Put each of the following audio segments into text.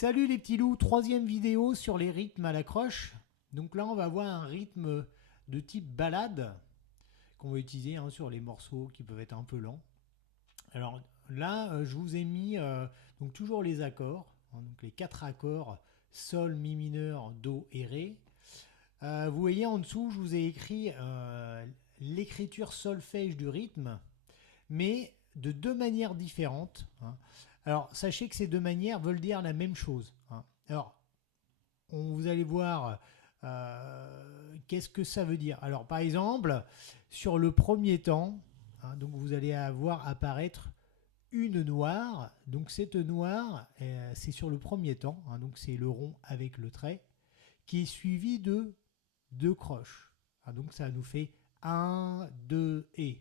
Salut les petits loups, troisième vidéo sur les rythmes à la croche. Donc là on va voir un rythme de type ballade qu'on va utiliser sur les morceaux qui peuvent être un peu lents. Alors là je vous ai mis donc toujours les accords, donc les 4 accords Sol, Mi mineur, Do et Ré. Vous voyez en dessous je vous ai écrit l'écriture solfège du rythme, mais de deux manières différentes. Alors, sachez que ces deux manières veulent dire la même chose. Alors, vous allez voir qu'est-ce que ça veut dire. Alors, par exemple, sur le premier temps, donc vous allez avoir apparaître une noire. Donc, cette noire, c'est sur le premier temps. Donc, c'est le rond avec le trait, qui est suivi de deux croches. Donc, ça nous fait 1, 2 et.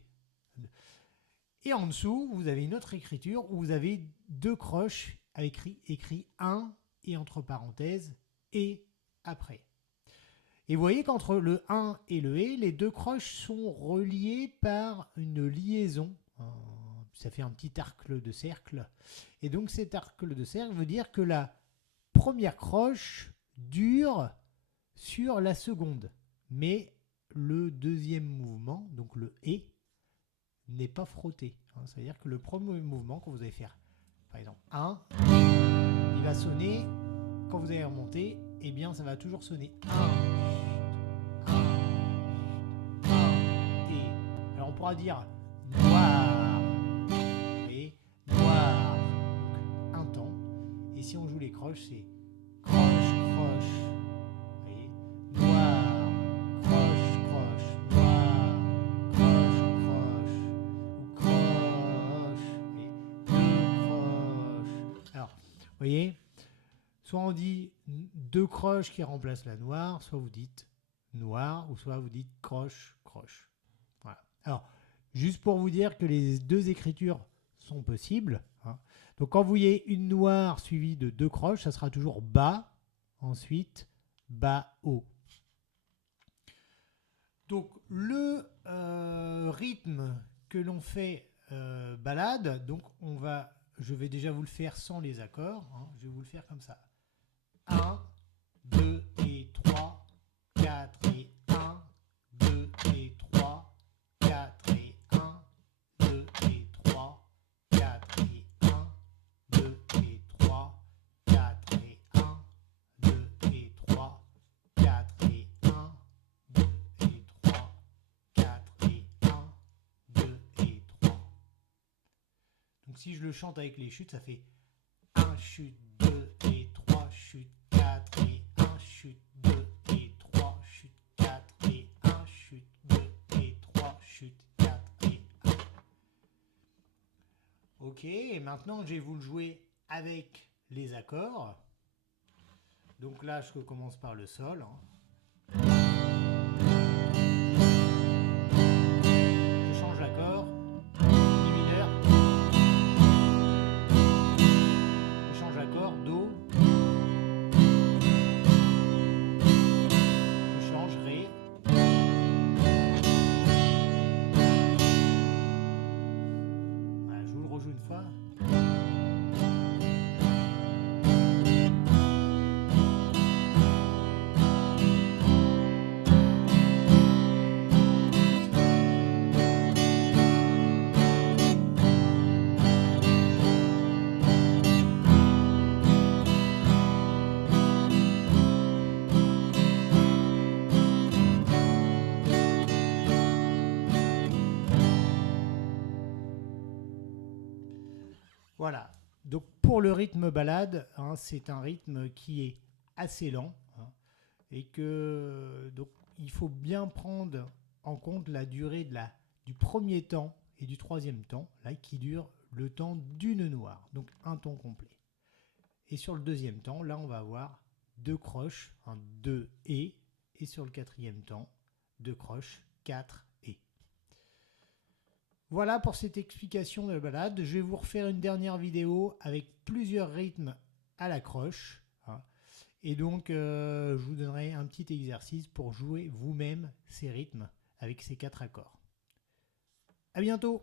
Et en dessous, vous avez une autre écriture où vous avez deux croches avec écrit 1 et entre parenthèses et après. Et vous voyez qu'entre le 1 et le et, les deux croches sont reliées par une liaison. Ça fait un petit arc de cercle. Et donc cet arc de cercle veut dire que la première croche dure sur la seconde. Mais le deuxième mouvement, donc le et, n'est pas frotté. C'est-à-dire que le premier mouvement, quand vous allez faire, par exemple, 1, il va sonner, quand vous allez remonter, eh bien, ça va toujours sonner 1, 1, et. Alors, on pourra dire noir, et noir, donc un temps. Et si on joue les croches, c'est croche, croche, vous voyez, noir, croche, croche, noir, croche, croche, croche, et deux croches. Alors, vous voyez, soit on dit deux croches qui remplacent la noire, soit vous dites noir, ou soit vous dites croche, croche. Voilà. Alors, juste pour vous dire que les deux écritures sont possibles. Donc, quand vous voyez une noire suivie de deux croches, ça sera toujours bas, ensuite bas, haut. Donc, le rythme que l'on fait ballade, donc je vais déjà vous le faire sans les accords. Je vais vous le faire comme ça. 1, 2 et 3, 4 et 1, 2 et 3, 4 et 1, 2 et 3, 4 et 1, 2 et 3, 4 et 1, 2 et 3, 4 et 1, 2 et 3, 4 et 1, 2 et 3. Donc si je le chante avec les chutes, ça fait 1 chute, 2 et 3 chute, 4 et 1 chute, 2 et 3 chute, 4 et 1 chute, 2 et 3 chute, 4 et 1. Ok, et maintenant je vais vous le jouer avec les accords. Donc là, je commence par le sol. Je change l'accord. Mi mineur. Je change l'accord. Do. Je change Ré. Voilà, je vous le rejoue une fois. Voilà, donc pour le rythme ballade, c'est un rythme qui est assez lent et que donc il faut bien prendre en compte la durée du premier temps et du troisième temps, là qui dure le temps d'une noire, donc un ton complet. Et sur le deuxième temps, là on va avoir deux croches, 2 et sur le quatrième temps, deux croches, 4 et. Voilà pour cette explication de la ballade. Je vais vous refaire une dernière vidéo avec plusieurs rythmes à la croche. Et donc, je vous donnerai un petit exercice pour jouer vous-même ces rythmes avec ces 4 accords. À bientôt!